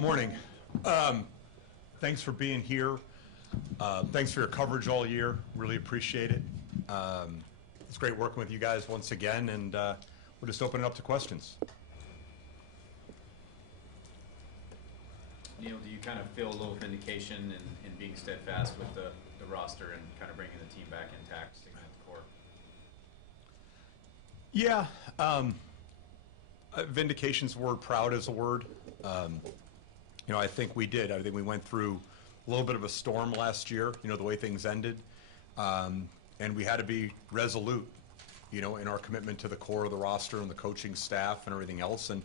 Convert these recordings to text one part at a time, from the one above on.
Morning. Thanks for being here. Thanks for your coverage all year. Really appreciate it. It's great working with you guys once again, and we'll just open it up to questions. Neil, do you kind of feel a little vindication in being steadfast with the roster and kind of bringing the team back intact, sticking at the core? Yeah. Vindication's a word, proud is a word. I think we did. I think we went through a little bit of a storm last year, the way things ended. And we had to be resolute, in our commitment to the core of the roster and the coaching staff and everything else. And,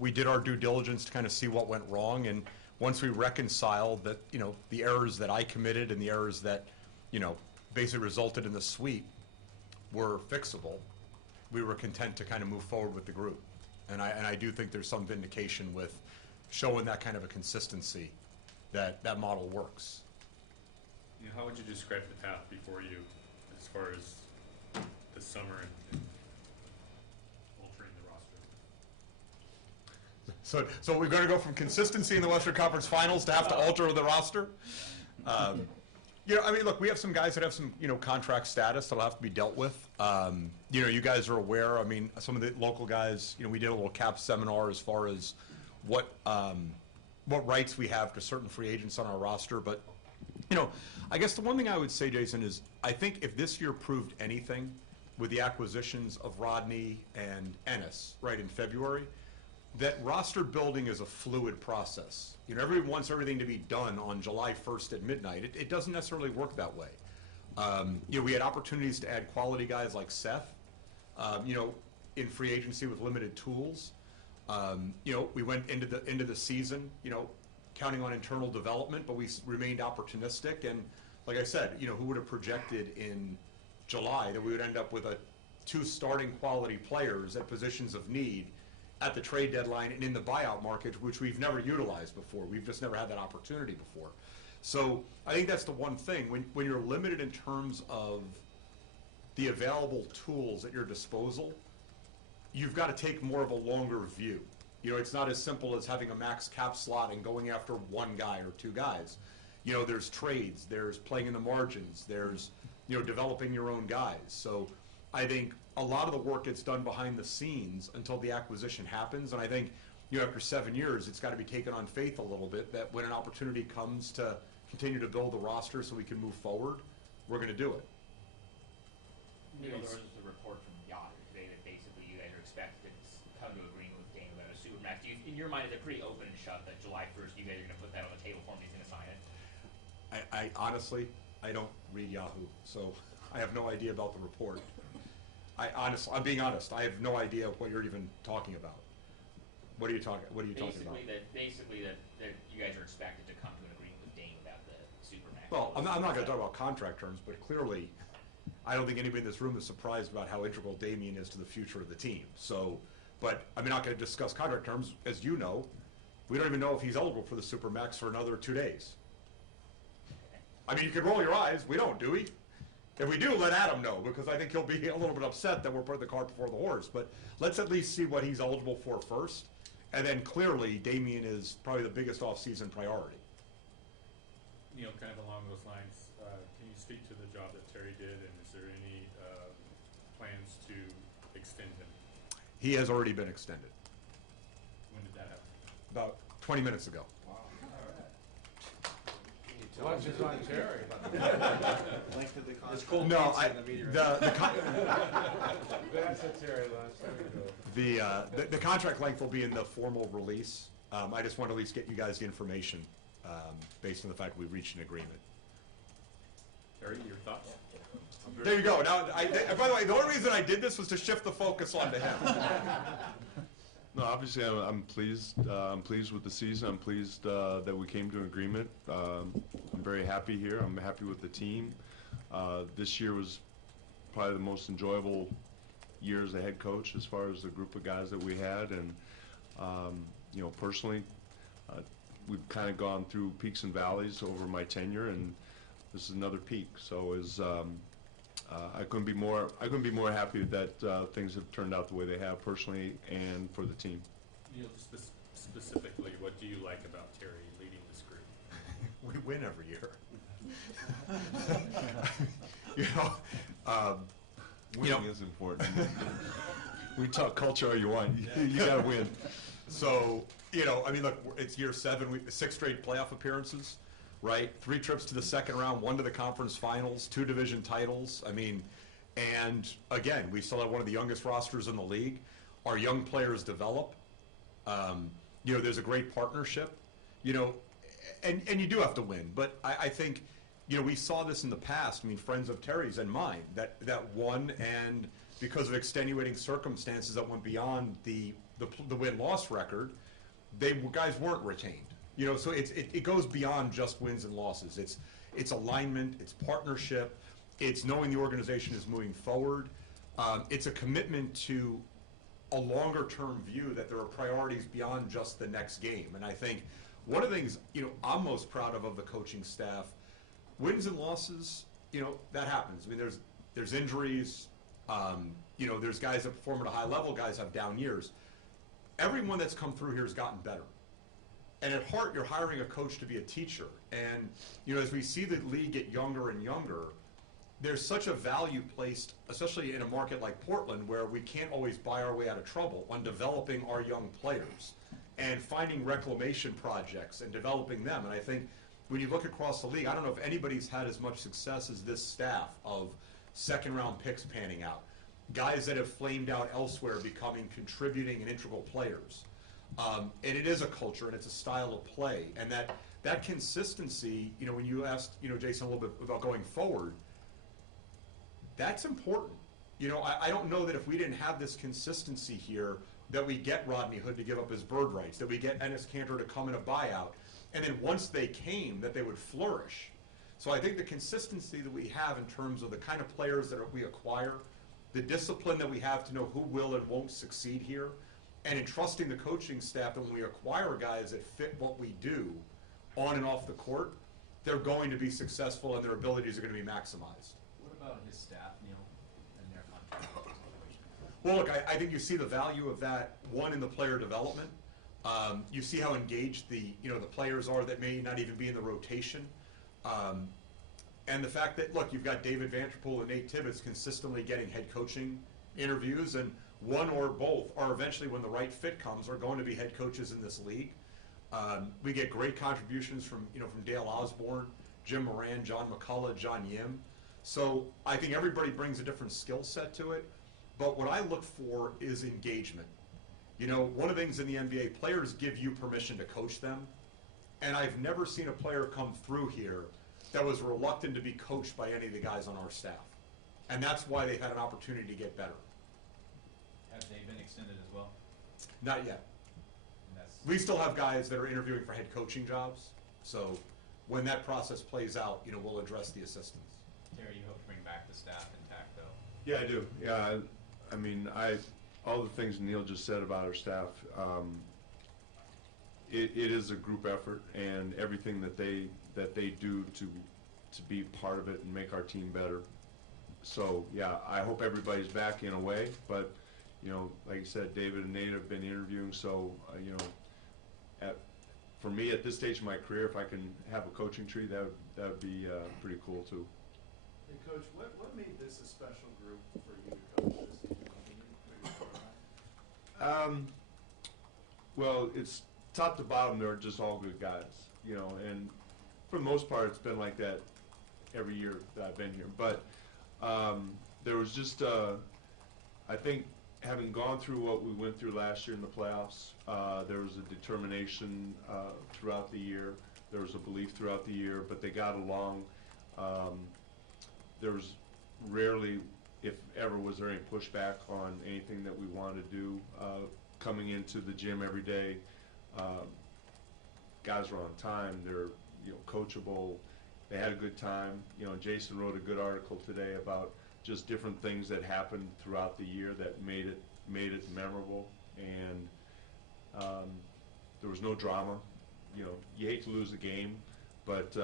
we did our due diligence to kind of see what went wrong. And once we reconciled that, the errors that I committed and the errors that, basically resulted in the sweep were fixable, we were content to kind of move forward with the group. And I do think there's some vindication with showing that kind of a consistency that model works. How would you describe the path before you as far as the summer and altering the roster? So we're going to go from consistency in the Western Conference Finals to have to alter the roster? Look, we have some guys that have some, contract status that'll have to be dealt with. You guys are aware, some of the local guys, we did a little cap seminar as far as what rights we have to certain free agents on our roster. But, I guess the one thing I would say, Jason, is I think if this year proved anything with the acquisitions of Rodney and Ennis, right, in February, that roster building is a fluid process. Everyone wants everything to be done on July 1st at midnight. It doesn't necessarily work that way. We had opportunities to add quality guys like Seth, in free agency with limited tools. We went into the season, counting on internal development, but we remained opportunistic. And like I said, who would have projected in July that we would end up with two starting quality players at positions of need at the trade deadline and in the buyout market, which we've never utilized before. We've just never had that opportunity before. So I think that's the one thing. When you're limited in terms of the available tools at your disposal, you've got to take more of a longer view. It's not as simple as having a max cap slot and going after one guy or two guys. There's trades, there's playing in the margins, there's, developing your own guys. So I think a lot of the work gets done behind the scenes until the acquisition happens. And I think, after 7 years, it's got to be taken on faith a little bit that when an opportunity comes to continue to build the roster so we can move forward, we're going to do it. There was just a report from Yahoo today that basically you guys are expected to come to agreement with Dame about a supermax. In your mind, is it pretty open and shut that July 1st you guys are going to put that on the table for him, he's going to sign it? I honestly, I don't read Yahoo, so I have no idea about the report. I'm being honest. I have no idea what you're even talking about. What are you talking about? Basically that you guys are expected to come to an agreement with Dame about the supermax. Well, I'm not going to talk about contract terms, but clearly, I don't think anybody in this room is surprised about how integral Damian is to the future of the team. So, but I'm not going to discuss contract terms. As you know, we don't even know if he's eligible for the supermax for another 2 days. You can roll your eyes. We don't, do we? If we do, let Adam know, because I think he'll be a little bit upset that we're putting the cart before the horse. But let's at least see what he's eligible for first. And then clearly, Damian is probably the biggest off-season priority. Kind of along those lines, can you speak to the job that Terry did, and is there any plans to extend him? He has already been extended. When did that happen? About 20 minutes ago. Wow. All right. Lunch is on Terry. Length of the contract. It's cold No, pizza in the meeting room. That's a Terry lunch. There we go. The contract length will be in the formal release. I just want to at least get you guys the information based on the fact we've reached an agreement. Terry, your thoughts? There you go. Now, by the way, the only reason I did this was to shift the focus onto him. No, obviously I'm pleased. I'm pleased with the season. I'm pleased that we came to an agreement. I'm very happy here. I'm happy with the team. This year was probably the most enjoyable year as a head coach as far as the group of guys that we had. And, personally, we've kind of gone through peaks and valleys over my tenure, and this is another peak. So I couldn't be more happy that things have turned out the way they have personally and for the team. Specifically, what do you like win every year. You know, Winning is important. We talk culture all you want. You got to win. So, you know, I mean, look, it's year 7, 6 straight playoff appearances, right? 3 trips to the second round, 1 to the conference finals, 2 division titles. I mean, and again, we still have one of the youngest rosters in the league. Our young players develop. You know, there's a great partnership, you know, and you do have to win. But I think, you know, we saw this in the past. I mean, friends of Terry's and mine that won, and because of extenuating circumstances that went beyond the win-loss record, guys weren't retained. You know, so it goes beyond just wins and losses. It's alignment, it's partnership, it's knowing the organization is moving forward. It's a commitment to a longer-term view that there are priorities beyond just the next game. And I think one of the things, you know, I'm most proud of the coaching staff, wins and losses, you know, that happens. I mean, there's injuries. You know, there's guys that perform at a high level, guys have down years. Everyone that's come through here has gotten better. And at heart, you're hiring a coach to be a teacher. And, you know, as we see the league get younger and younger, there's such a value placed, especially in a market like Portland, where we can't always buy our way out of trouble, on developing our young players and finding reclamation projects and developing them. And I think when you look across the league, I don't know if anybody's had as much success as this staff of second-round picks panning out, guys that have flamed out elsewhere becoming contributing and integral players. And it is a culture and it's a style of play. And that consistency, you know, when you asked, you know, Jason, a little bit about going forward, that's important. You know, I don't know that if we didn't have this consistency here, that we get Rodney Hood to give up his bird rights, that we get Ennis Cantor to come in a buyout, and then once they came, that they would flourish. So I think the consistency that we have in terms of the kind of players that we acquire, the discipline that we have to know who will and won't succeed here, and in trusting the coaching staff that when we acquire guys that fit what we do on and off the court, they're going to be successful and their abilities are going to be maximized. What about his staff, Neil, and their contract situation? Well, look, I think you see the value of that, one, in the player development. You see how engaged the players are that may not even be in the rotation. And the fact that, look, you've got David Vanterpool and Nate Tibbetts consistently getting head coaching interviews, and one or both are eventually, when the right fit comes, are going to be head coaches in this league. We get great contributions from Dale Osborne, Jim Moran, John McCullough, John Yim. So I think everybody brings a different skill set to it. But what I look for is engagement. You know, one of the things in the NBA, players give you permission to coach them. And I've never seen a player come through here that was reluctant to be coached by any of the guys on our staff. And that's why they've had an opportunity to get better. Have they been extended as well? Not yet. And that's We still have guys that are interviewing for head coaching jobs. So when that process plays out, we'll address the assistants. Terry, you hope to bring back the staff intact, though. Yeah, I do. Yeah, I mean, all the things Neil just said about our staff, it is a group effort, and everything that they do to be part of it and make our team better. So yeah, I hope everybody's back in a way, but like you said, David and Nate have been interviewing, so for me at this stage of my career, if I can have a coaching tree, that would be pretty cool too. Hey, Coach, what made this a special group for you to coach this season? Can you put your thought on that? Well, it's top to bottom, they're just all good guys, and for the most part, it's been like that every year that I've been here. But there was just, I think, having gone through what we went through last year in the playoffs, there was a determination throughout the year. There was a belief throughout the year, but they got along. There was rarely, if ever, was there any pushback on anything that we wanted to do. Coming into the gym every day, guys were on time. They're coachable. They had a good time. Jason wrote a good article today about just different things that happened throughout the year that made it memorable. And there was no drama. You hate to lose a game, but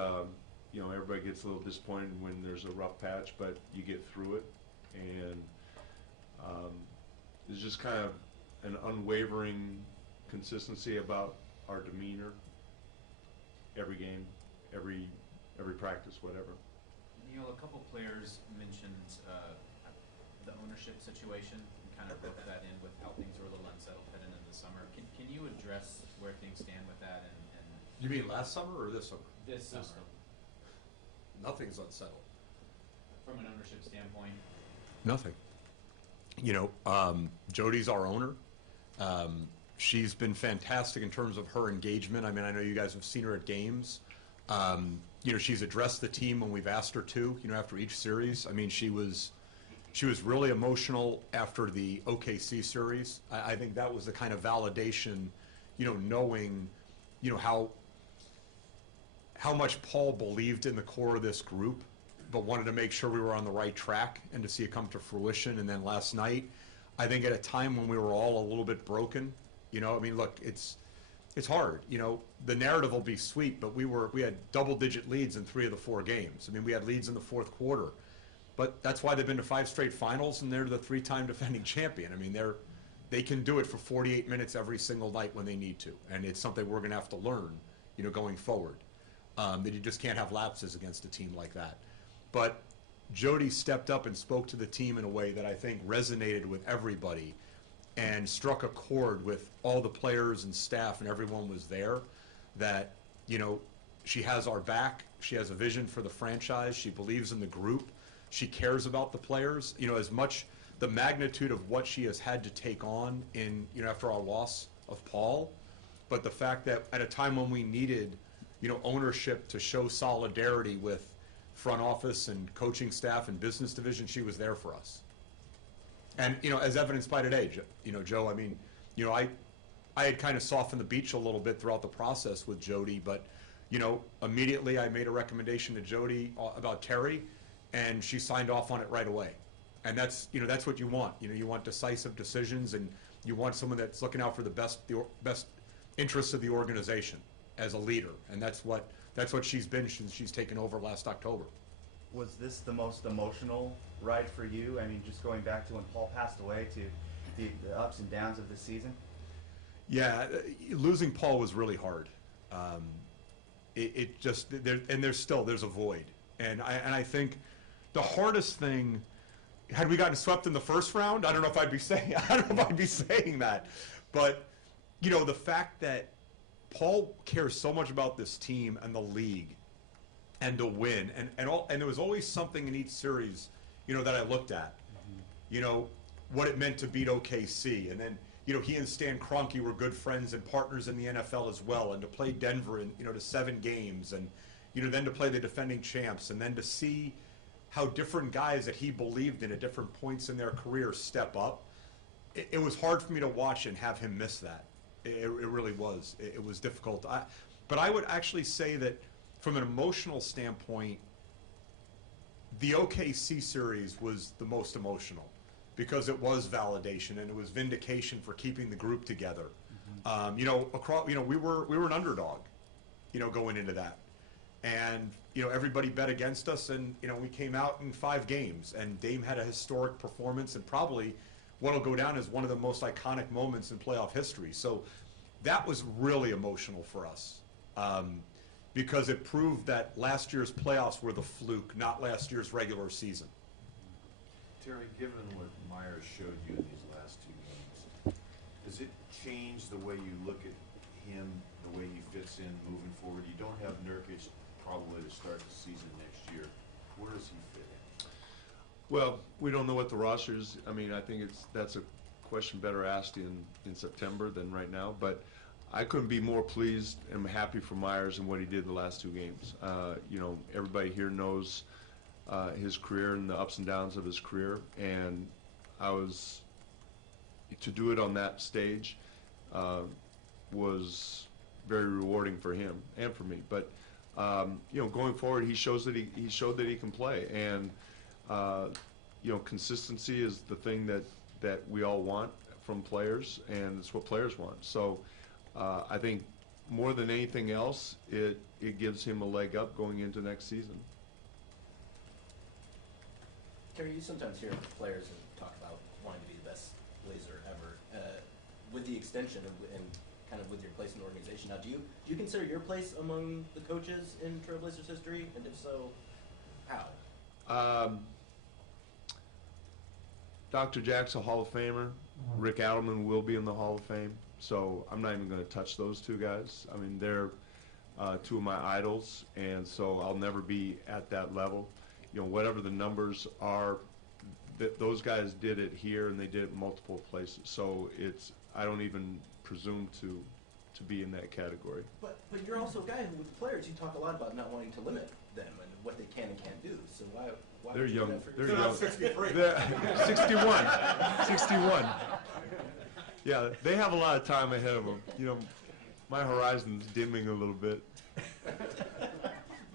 everybody gets a little disappointed when there's a rough patch, but you get through it. And it's just kind of an unwavering consistency about our demeanor every game. every practice, whatever. Neil, a couple players mentioned the ownership situation and kind of roped that in with how things were a little unsettled heading into the summer. Can you address where things stand with that and You mean last summer or this summer? this summer Nothing's unsettled. from an ownership standpoint? Nothing. You know, Jody's our owner. She's been fantastic in terms of her engagement. I mean, I know you guys have seen her at games. You know, she's addressed the team when we've asked her to, you know, after each series. I mean, she was really emotional after the OKC series. I think that was the kind of validation, you know, knowing, you know, how much Paul believed in the core of this group, but wanted to make sure we were on the right track and to see it come to fruition. And then last night, I think at a time when we were all a little bit broken, you know, I mean, look, it's hard. You know, the narrative will be sweet, but we had double-digit leads in 3 of the 4 games. I mean, we had leads in the fourth quarter. But that's why they've been to 5 straight finals, and they're the 3-time defending champion. I mean, they can do it for 48 minutes every single night when they need to, and it's something we're going to have to learn, you know, going forward. That you just can't have lapses against a team like that. But Jody stepped up and spoke to the team in a way that I think resonated with everybody and struck a chord with all the players and staff, and everyone was there, that, you know, she has our back. She has a vision for the franchise. She believes in the group. She cares about the players. You know, as much the magnitude of what she has had to take on in, you know, after our loss of Paul, but the fact that at a time when we needed, you know, ownership to show solidarity with front office and coaching staff and business division, she was there for us. And, you know, as evidenced by today, you know, Joe, I mean, you know, I had kind of softened the beach a little bit throughout the process with Jody, but, you know, immediately I made a recommendation to Jody about Terry, and she signed off on it right away. And that's, you know, that's what you want. You know, you want decisive decisions, and you want someone that's looking out for the best interests of the organization as a leader. And that's what she's been since she's taken over last October. Was this the most emotional ride for you? I mean, just going back to when Paul passed away, to the ups and downs of the season? Yeah, losing Paul was really hard. It just, there's a void. And I think the hardest thing, had we gotten swept in the first round, I don't know if I'd be saying that. But, you know, the fact that Paul cares so much about this team and the league and to win, and there was always something in each series, you know, that I looked at. Mm-hmm. You know, what it meant to beat OKC, and then, you know, he and Stan Kroenke were good friends and partners in the NFL as well, and to play Denver in, you know, to 7 games, and, you know, then to play the defending champs, and then to see how different guys that he believed in at different points in their career step up. It was hard for me to watch and have him miss that. It really was. It was difficult. But I would actually say that from an emotional standpoint, the OKC series was the most emotional, because it was validation and it was vindication for keeping the group together. Mm-hmm. You know, we were an underdog, you know, going into that, and, you know, everybody bet against us, and, you know, we came out in 5 games, and Dame had a historic performance, and probably what will go down as one of the most iconic moments in playoff history. So that was really emotional for us, because it proved that last year's playoffs were the fluke, not last year's regular season. Terry, given what Myers showed you in these last 2 games, does it change the way you look at him, the way he fits in moving forward? You don't have Nurkic probably to start the season next year. Where does he fit in? Well, we don't know what the roster is. I mean, I think that's a question better asked in September than right now. But I couldn't be more pleased and happy for Myers and what he did the last 2 games. You know, everybody here knows his career and the ups and downs of his career, and to do it on that stage was very rewarding for him and for me. But you know, going forward, he showed that he can play, and you know, consistency is the thing that we all want from players, and it's what players want. So I think more than anything else, it gives him a leg up going into next season. Terry, you sometimes hear players talk about wanting to be the best Blazer ever. With the extension and kind of with your place in the organization. Now, do you consider your place among the coaches in Trailblazers history, and if so, how? Dr. Jack's a Hall of Famer. Rick Adelman will be in the Hall of Fame. So I'm not even going to touch those two guys. I mean, they're two of my idols, and so I'll never be at that level. You know, whatever the numbers are, those guys did it here, and they did it in multiple places. So I don't even presume to be in that category. But you're also a guy who, with players, you talk a lot about not wanting to limit them and what they can and can't do. So why They're would you do young. that for They're yourself? young. 63. They're 61. 61. Yeah, they have a lot of time ahead of them. You know, my horizon's dimming a little bit. You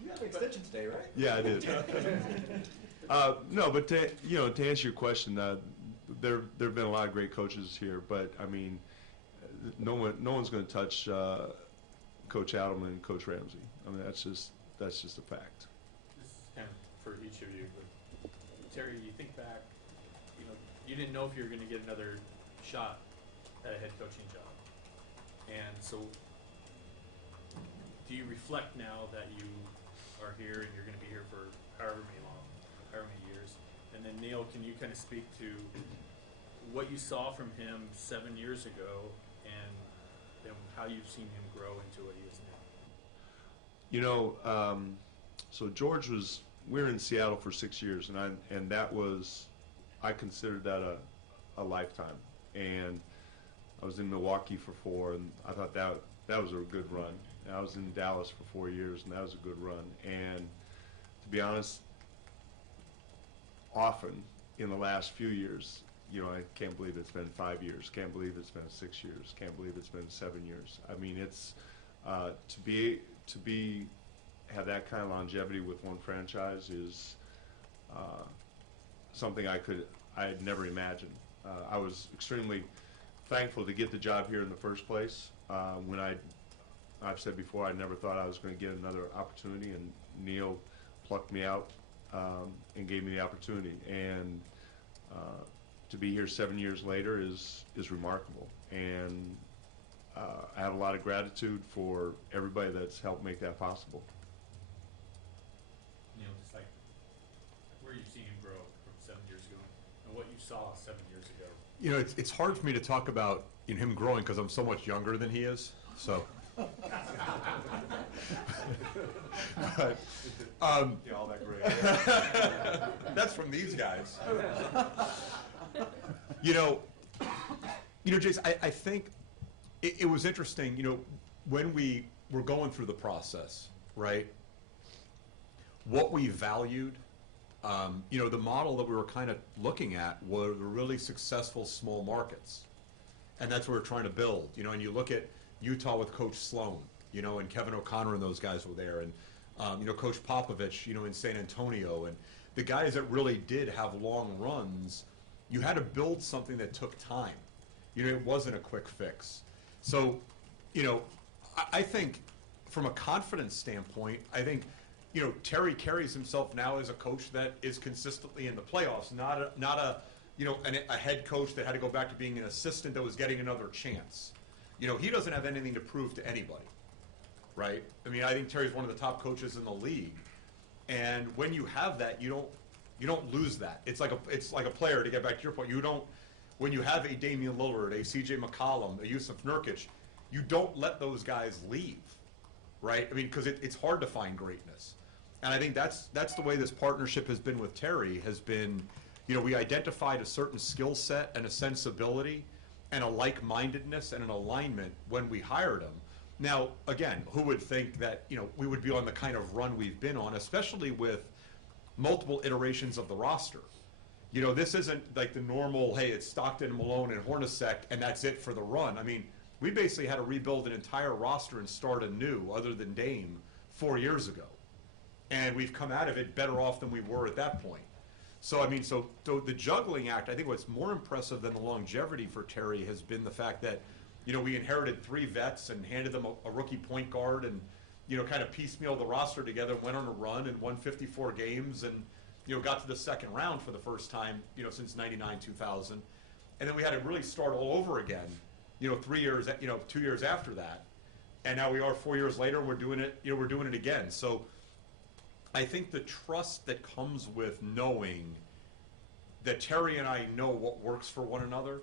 got an extension today, right? Yeah, I did. No, but to answer your question, there have been a lot of great coaches here, but I mean, no one's going to touch Coach Adelman and Coach Ramsey. I mean, that's just a fact. This is kind of for each of you, but Terry, you think back, you didn't know if you were going to get another shot at a head coaching job. And so do you reflect now that you are here and you're going to be here for however many years? And then Neil, can you kind of speak to what you saw from him 7 years ago and how you've seen him grow into what he is now? So George we were in Seattle for 6 years, and that was, I considered that a lifetime. And I was in Milwaukee for 4, and I thought that was a good run. And I was in Dallas for 4 years, and that was a good run. And to be honest, often in the last few years, I can't believe it's been 5 years, can't believe it's been 6 years, can't believe it's been 7 years. I mean, it's to have that kind of longevity with one franchise is something I had never imagined. I was extremely thankful to get the job here in the first place. When I've said before, I never thought I was going to get another opportunity, and Neil plucked me out and gave me the opportunity. And to be here 7 years later is remarkable. And I have a lot of gratitude for everybody that's helped make that possible. Neil, just like where you've seen him grow from 7 years ago and what you saw 7 years ago. It's hard for me to talk about him growing because I'm so much younger than he is. So. But, All that great. that's from these guys. Jace, I think it was interesting, when we were going through the process, right? What we valued, the model that we were kind of looking at were the really successful small markets. And that's what we're trying to build, and you look at Utah with Coach Sloan, and Kevin O'Connor and those guys were there, and Coach Popovich, in San Antonio, and the guys that really did have long runs. You had to build something that took time. It wasn't a quick fix. So, I think from a confidence standpoint, I think, Terry carries himself now as a coach that is consistently in the playoffs, not a head coach that had to go back to being an assistant that was getting another chance. He doesn't have anything to prove to anybody, right? I mean, I think Terry's one of the top coaches in the league. And when you have that, you don't lose that. It's like a player, to get back to your point. When you have a Damian Lillard, a C.J. McCollum, a Yusuf Nurkic, you don't let those guys leave, right? I mean, because it's hard to find greatness. And I think that's the way this partnership has been with Terry, has been, we identified a certain skill set and a sensibility and a like-mindedness and an alignment when we hired him. Now, again, who would think that, we would be on the kind of run we've been on, especially with multiple iterations of the roster. This isn't like the normal, hey, it's Stockton, Malone, and Hornacek, and that's it for the run. I mean, we basically had to rebuild an entire roster and start anew, other than Dame, 4 years ago. And we've come out of it better off than we were at that point. So, I mean, so the juggling act, I think what's more impressive than the longevity for Terry has been the fact that, we inherited 3 vets and handed them a rookie point guard and, kind of piecemealed the roster together, went on a run and won 54 games and, got to the second round for the first time, since 99, 2000. And then we had to really start all over again, 3 years, 2 years after that, and now we are 4 years later. We're doing it. We're doing it again. So I think the trust that comes with knowing that Terry and I know what works for one another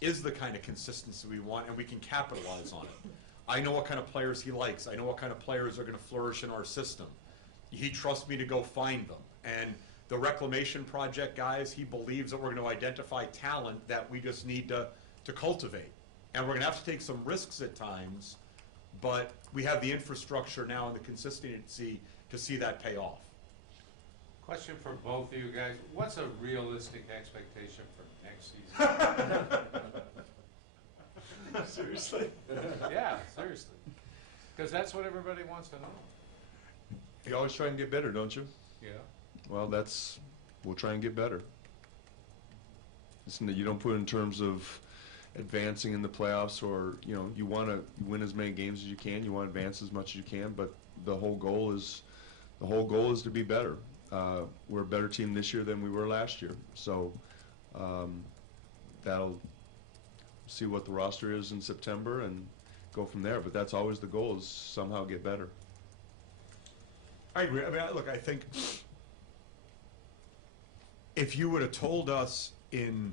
is the kind of consistency we want, and we can capitalize on it. I know what kind of players he likes. I know what kind of players are going to flourish in our system. He trusts me to go find them. And the reclamation project guys, he believes that we're going to identify talent that we just need to cultivate. And we're going to have to take some risks at times, but we have the infrastructure now and the consistency to see that pay off. Question for both of you guys. What's a realistic expectation for next season? Seriously? Yeah, seriously. Because that's what everybody wants to know. You always try and get better, don't you? Yeah. Well, we'll try and get better. Listen, you don't put in terms of advancing in the playoffs, or you want to win as many games as you can. You want to advance as much as you can, but the whole goal is to be better. We're a better team this year than we were last year, so that'll see what the roster is in September and go from there. But that's always the goal, is somehow get better. I agree. I mean, look, I think if you would have told us in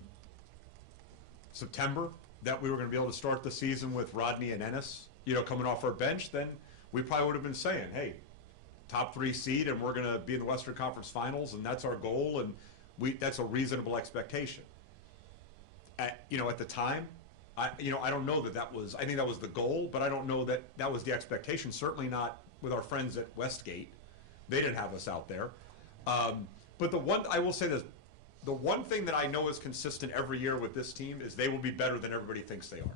September that we were going to be able to start the season with Rodney and Ennis, coming off our bench, then we probably would have been saying, hey, top 3 seed, and we're going to be in the Western Conference Finals, and that's our goal, and that's a reasonable expectation. At the time, I don't know that was, I think that was the goal, but I don't know that that was the expectation. Certainly not with our friends at Westgate. They didn't have us out there. But I will say this, the one thing that I know is consistent every year with this team is they will be better than everybody thinks they are.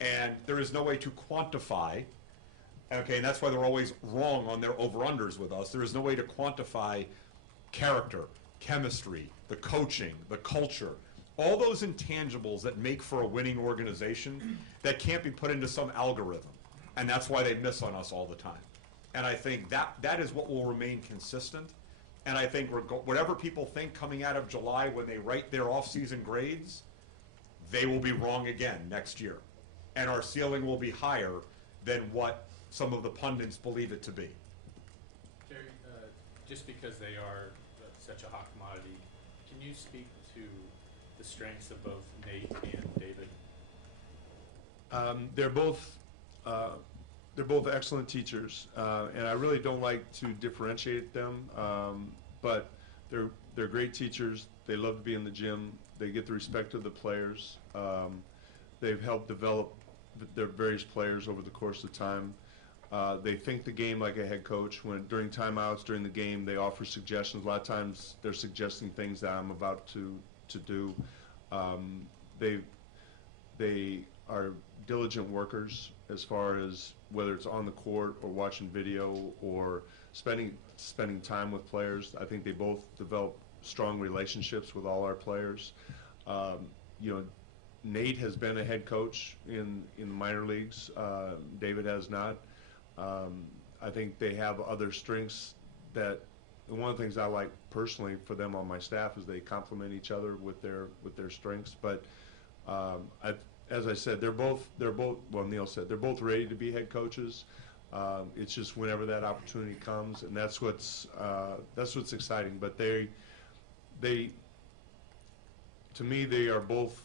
And there is no way to quantify, okay, and that's why they're always wrong on their over-unders with us. There is no way to quantify character, chemistry, the coaching, the culture, all those intangibles that make for a winning organization that can't be put into some algorithm. And that's why they miss on us all the time. And I think that is what will remain consistent. And I think whatever people think coming out of July when they write their off-season grades, they will be wrong again next year. And our ceiling will be higher than what some of the pundits believe it to be. Terry, just because they are such a hot commodity, can you speak to the strengths of both Nate and David? They're both excellent teachers, and I really don't like to differentiate them. But they're great teachers. They love to be in the gym. They get the respect of the players. They've helped develop their various players over the course of time. They think the game like a head coach. During timeouts, during the game, they offer suggestions. A lot of times they're suggesting things that I'm about to do. They are diligent workers as far as whether it's on the court or watching video or spending time with players. I think they both develop strong relationships with all our players. Nate has been a head coach in the minor leagues. David has not. I think they have other strengths and one of the things I like personally for them on my staff is they complement each other with their strengths. But as I said, they're both. Well, Neil said they're both ready to be head coaches. It's just whenever that opportunity comes, and that's what's exciting. But they, to me, they are both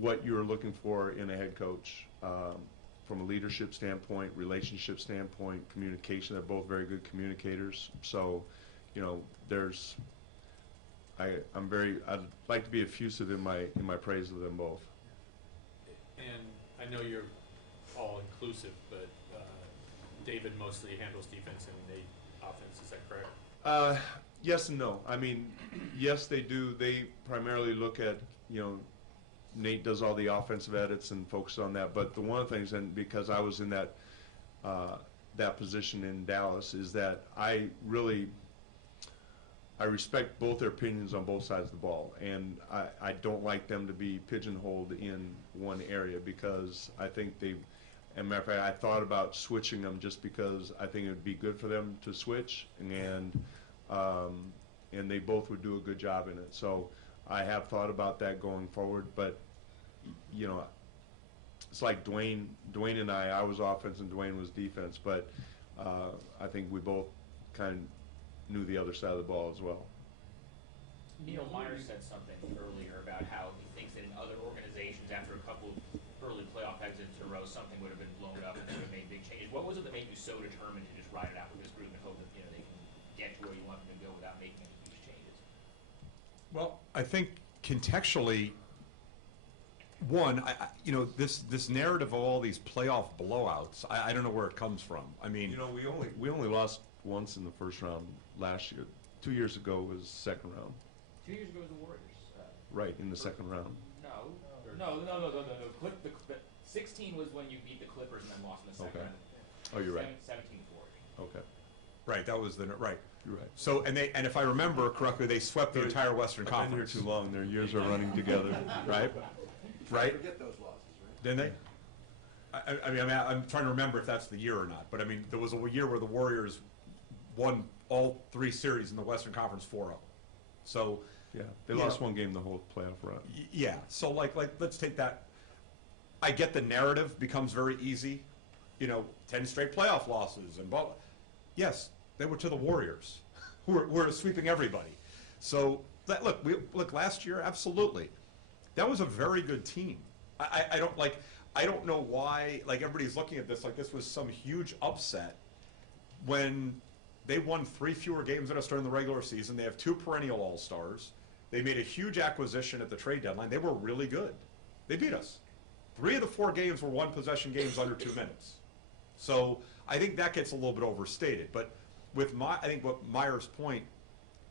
what you're looking for in a head coach. From a leadership standpoint, relationship standpoint, communication, they're both very good communicators. So, I'd like to be effusive in my praise of them both. And I know you're all inclusive, but David mostly handles defense and Nate offense. Is that correct? Yes and no. I mean, yes, they do. They primarily look at, Nate does all the offensive edits and focuses on that. But the one of the things, and because I was in that position in Dallas, is that I respect both their opinions on both sides of the ball, and I don't like them to be pigeonholed in one area because I think as a matter of fact, I thought about switching them just because I think it would be good for them to switch, and they both would do a good job in it. So I have thought about that going forward, but it's like Dwayne and I was offense and Dwayne was defense, but I think we both kind of knew the other side of the ball as well. Neil Myers said something earlier about how he thinks that in other organizations, after a couple of early playoff exits in a row, something would have been blown up and they would have made big changes. What was it that made you so determined to just ride it out with this group and hope that they can get to where you want them to go without making any huge changes? Well, I think contextually, this narrative of all these playoff blowouts, I don't know where it comes from. I mean, We only lost once in the first round last year. 2 years ago was second round. 2 years ago was the Warriors. Right, in the second round. No. 16 was when you beat the Clippers and then lost in the second Okay. round. Oh, you're right. 17 Warriors. Okay, right, that was right. you're right. So, and if I remember correctly, they swept the entire Western I've been here Conference. too long. Their years are running together. Right? Right? Forget those losses, right? Didn't they? I mean, I'm trying to remember if that's the year or not. But I mean, there was a year where the Warriors won all 3 series in the Western Conference 4-0. So, Yeah, they Yeah. lost one game the whole playoff run. yeah. So like let's take that. I get the narrative becomes very easy. 10 straight playoff losses and blah. Yes, they were to the Warriors, who were sweeping everybody. So look, last year, absolutely, that was a very good team. I don't know why everybody's looking at this like this was some huge upset when they won 3 fewer games than us during the regular season. They have 2 perennial All-Stars. They made a huge acquisition at the trade deadline. They were really good. They beat us. 3 of the 4 games were 1-possession games under 2 minutes. So I think that gets a little bit overstated. But I think what Myers' point,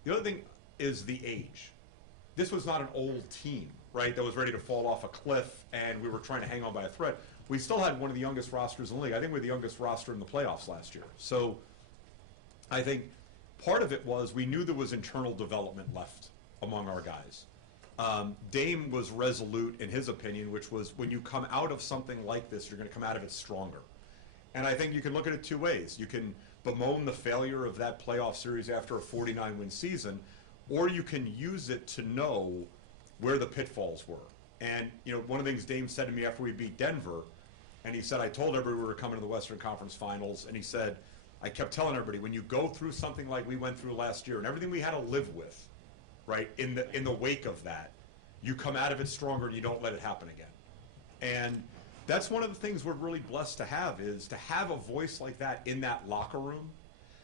the other thing is the age. This was not an old team, right, that was ready to fall off a cliff and we were trying to hang on by a thread. We still had one of the youngest rosters in the league. I think we're the youngest roster in the playoffs last year. So I think part of it was we knew there was internal development left among our guys. Dame was resolute in his opinion, which was when you come out of something like this, you're going to come out of it stronger. And I think you can look at it 2 ways. You can bemoan the failure of that playoff series after a 49-win season, or you can use it to know where the pitfalls were. And, one of the things Dame said to me after we beat Denver, and he said, I told everybody we were coming to the Western Conference Finals, and he said, I kept telling everybody, when you go through something like we went through last year and everything we had to live with, right, in the wake of that, you come out of it stronger and you don't let it happen again. And that's one of the things we're really blessed to have, is to have a voice like that in that locker room.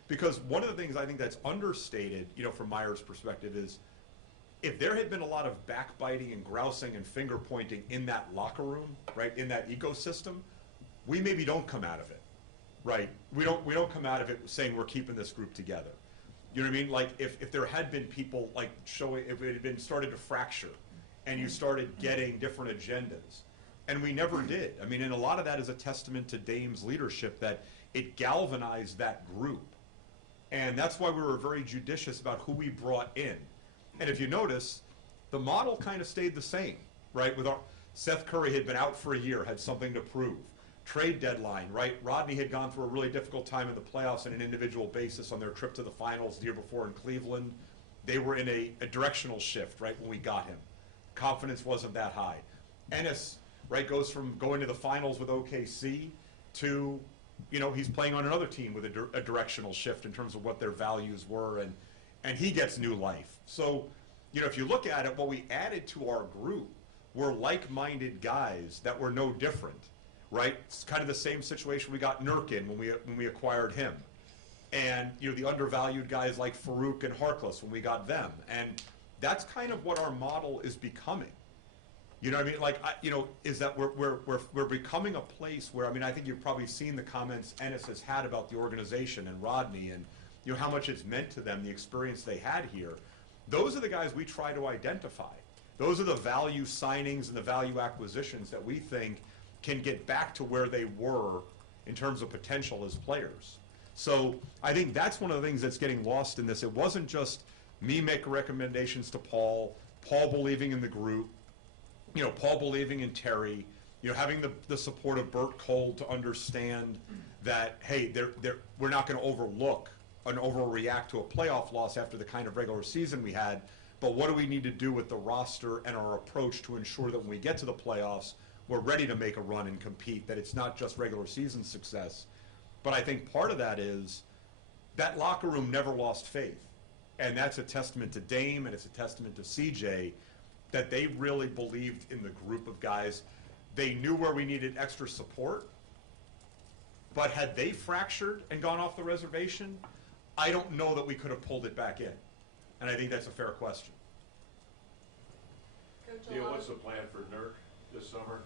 Because one of the things I think that's understated, from Myers' perspective, is if there had been a lot of backbiting and grousing and finger pointing in that locker room, right, in that ecosystem, we maybe don't come out of it, right? We don't come out of it saying we're keeping this group together. You know what I mean? Like if there had been people if it had been started to fracture, and you started getting different agendas, and we never did. I mean, and a lot of that is a testament to Dame's leadership, that it galvanized that group. And that's why we were very judicious about who we brought in. And if you notice, the model kind of stayed the same, right? Seth Curry had been out for a year, had something to prove. Trade deadline, right? Rodney had gone through a really difficult time in the playoffs on an individual basis on their trip to the finals the year before in Cleveland. They were in a directional shift, right, when we got him. Confidence wasn't that high. Ennis, right, goes from going to the finals with OKC to, he's playing on another team with a directional shift in terms of what their values were, and he gets new life. So, if you look at it, what we added to our group were like-minded guys that were no different, right? It's kind of the same situation we got Nurk in when we acquired him. And, the undervalued guys like Farouk and Harkless when we got them. And that's kind of what our model is becoming. You know what I mean? Is that we're becoming a place where, I think you've probably seen the comments Ennis has had about the organization and Rodney and, how much it's meant to them, the experience they had here. Those are the guys we try to identify. Those are the value signings and the value acquisitions that we think can get back to where they were in terms of potential as players. So I think that's one of the things that's getting lost in this. It wasn't just me making recommendations to Paul believing in the group, Paul believing in Terry, having the support of Bert Cole to understand that, hey, we're not going to overlook and overreact to a playoff loss after the kind of regular season we had, but what do we need to do with the roster and our approach to ensure that when we get to the playoffs, we're ready to make a run and compete, that it's not just regular season success. But I think part of that is that locker room never lost faith. And that's a testament to Dame, and it's a testament to CJ, that they really believed in the group of guys. They knew where we needed extra support, but had they fractured and gone off the reservation, I don't know that we could have pulled it back in. And I think that's a fair question. Coach, Neil, what's the plan for Nurk this summer?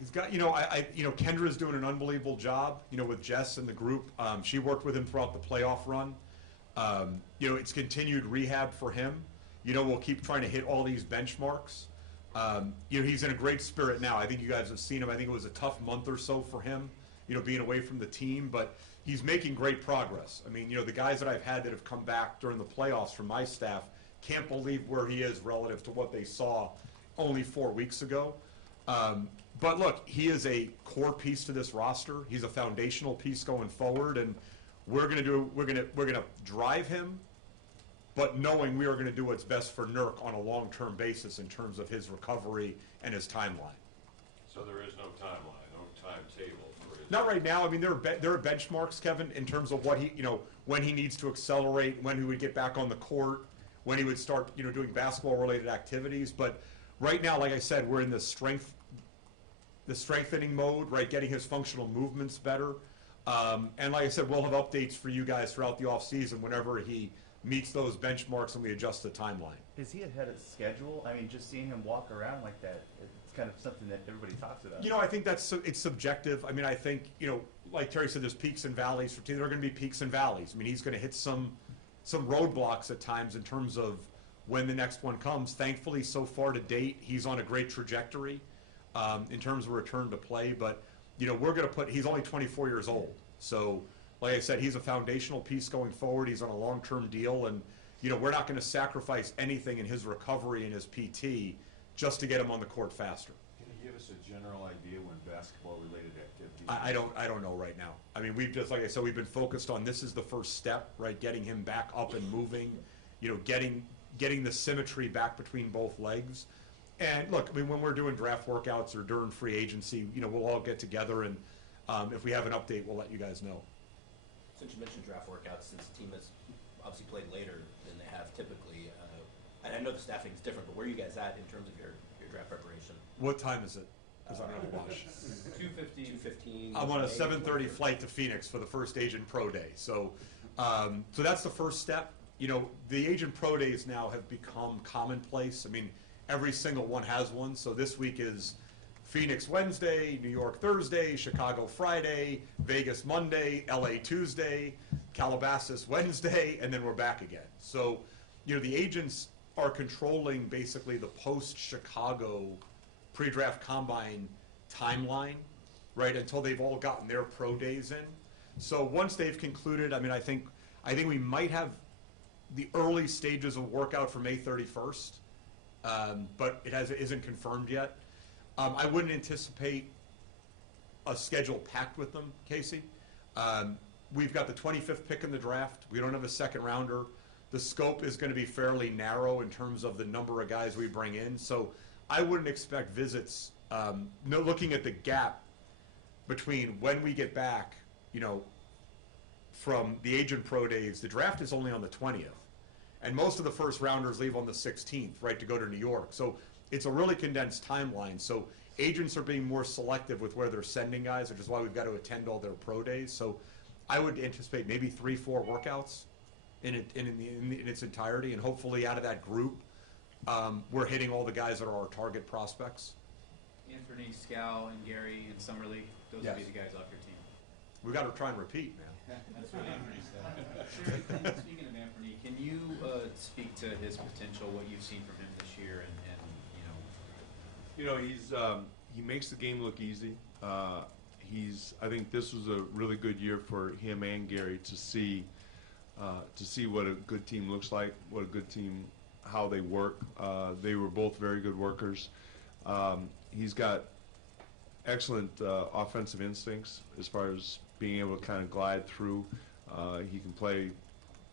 He's got, Kendra's doing an unbelievable job, with Jess and the group. She worked with him throughout the playoff run. It's continued rehab for him. We'll keep trying to hit all these benchmarks. He's in a great spirit now. I think you guys have seen him. I think it was a tough month or so for him, being away from the team, but he's making great progress. I mean, the guys that I've had that have come back during the playoffs from my staff can't believe where he is relative to what they saw only 4 weeks ago. But look, he is a core piece to this roster. He's a foundational piece going forward, and we're gonna drive him, but knowing we are going to do what's best for Nurk on a long-term basis in terms of his recovery and his timeline. So there is no timeline, no timetable for his... Not right now. I mean, there are benchmarks, Kevin, in terms of what he, when he needs to accelerate, when he would get back on the court, when he would start, doing basketball-related activities. But right now, like I said, we're in the strengthening mode, right, getting his functional movements better. And like I said, we'll have updates for you guys throughout the offseason whenever he meets those benchmarks and we adjust the timeline. Is he ahead of schedule? I mean, just seeing him walk around like that, it's kind of something that everybody talks about. I think it's subjective. I mean, I think, like Terry said, there's peaks and valleys for teams. There are going to be peaks and valleys. I mean, he's going to hit some roadblocks at times in terms of when the next one comes. Thankfully, so far to date, he's on a great trajectory in terms of return to play. But, he's only 24 years old. So, like I said, he's a foundational piece going forward. He's on a long-term deal, and we're not going to sacrifice anything in his recovery and his PT just to get him on the court faster. Can you give us a general idea when basketball-related activities? I don't know right now. I mean, like I said, we've been focused on this is the first step, right? Getting him back up and moving, getting the symmetry back between both legs. And look, I mean, when we're doing draft workouts or during free agency, we'll all get together, and if we have an update, we'll let you guys know. Since you mentioned draft workouts, since the team has obviously played later than they have typically, and I know the staffing is different, but where are you guys at in terms of your draft preparation? What time is it? Because I don't have a watch. 2:15. I'm on a 7:30 flight to Phoenix for the first Agent Pro Day. So that's the first step. The Agent Pro Days now have become commonplace. I mean, every single one has one. So this week is Phoenix Wednesday, New York Thursday, Chicago Friday, Vegas Monday, LA Tuesday, Calabasas Wednesday, and then we're back again. So, the agents are controlling basically the post-Chicago pre-draft combine timeline, right, until they've all gotten their pro days in. So once they've concluded, I mean, I think we might have the early stages of workout for May 31st, but it isn't confirmed yet. I wouldn't anticipate a schedule packed with them, Casey. We've got the 25th pick in the draft. We don't have a second rounder. The scope is going to be fairly narrow in terms of the number of guys we bring in. So I wouldn't expect visits, looking at the gap between when we get back, from the Agent Pro Days. The draft is only on the 20th. And most of the first rounders leave on the 16th, right, to go to New York. So it's a really condensed timeline. So agents are being more selective with where they're sending guys, which is why we've got to attend all their pro days. So I would anticipate maybe 3-4 workouts in its entirety, and hopefully out of that group, we're hitting all the guys that are our target prospects. Anthony, Scal, and Gary, and Summerlee, those Yes. would be the guys off your team. We've got to try and repeat, man. That's what Anthony said. Speaking of Anthony, can you speak to his potential, what you've seen from him this year, and He makes the game look easy. I think this was a really good year for him and Gary to see what a good team looks like, what a good team, how they work. They were both very good workers. He's got excellent offensive instincts as far as being able to kind of glide through. He can play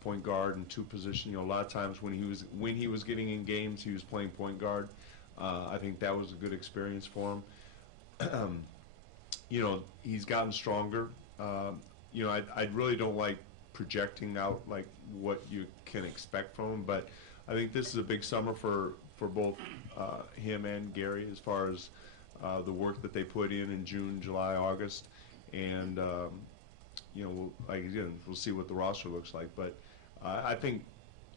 point guard in two positions. A lot of times when he was getting in games, he was playing point guard. I think that was a good experience for him. You know, he's gotten stronger. You know, I really don't like projecting out like what you can expect from him, but I think this is a big summer for both him and Gary as far as the work that they put in June, July, August, and you know, we'll see what the roster looks like. But I think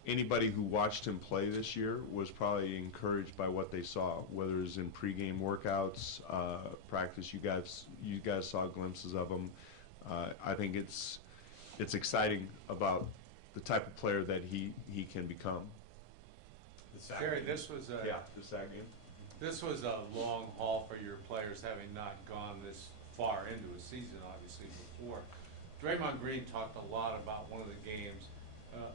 anybody who watched him play this year was probably encouraged by what they saw, whether it was in pregame workouts, practice. You guys saw glimpses of him. I think it's exciting about the type of player that he can become. Terry, this was a the SAC game. this was a long haul for your players, having not gone this far into a season, obviously, before. Draymond Green talked a lot about one of the games,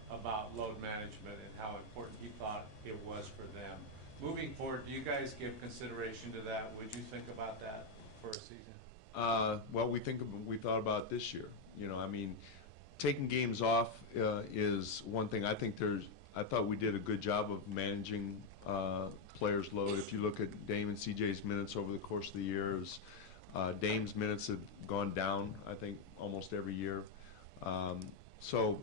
about load management and how important he thought it was for them. Moving forward, do you guys give consideration to that? Would you think about that for a season? Well, we thought about it this year. You know, I mean, taking games off is one thing. I thought we did a good job of managing players' load. If you look at Dame and CJ's minutes over the course of the year, it was, Dame's minutes have gone down, I think, almost every year. So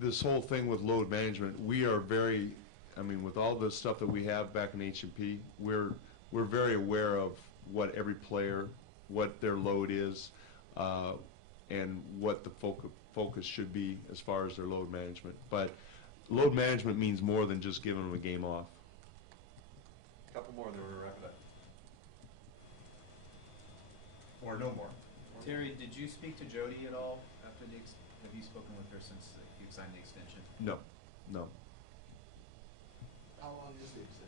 this whole thing with load management, we are very, I mean, with all the stuff that we have back in H&P, we're very aware of what every player, what their load is, and what the focus should be as far as their load management. But load management means more than just giving them a game off. Couple more, then we'll wrap it up. Or no more. Terry, did you speak to Jody at all after have you spoken with her since you signed the extension? No. How long is the extension?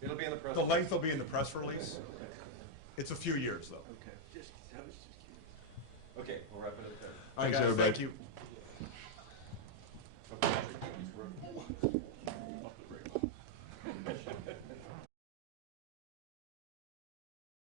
It'll be in the press. The length will be in the press release. It's a few years, though. Okay. I was just curious. Okay, we'll wrap it up there. Thanks, everybody. Thank you.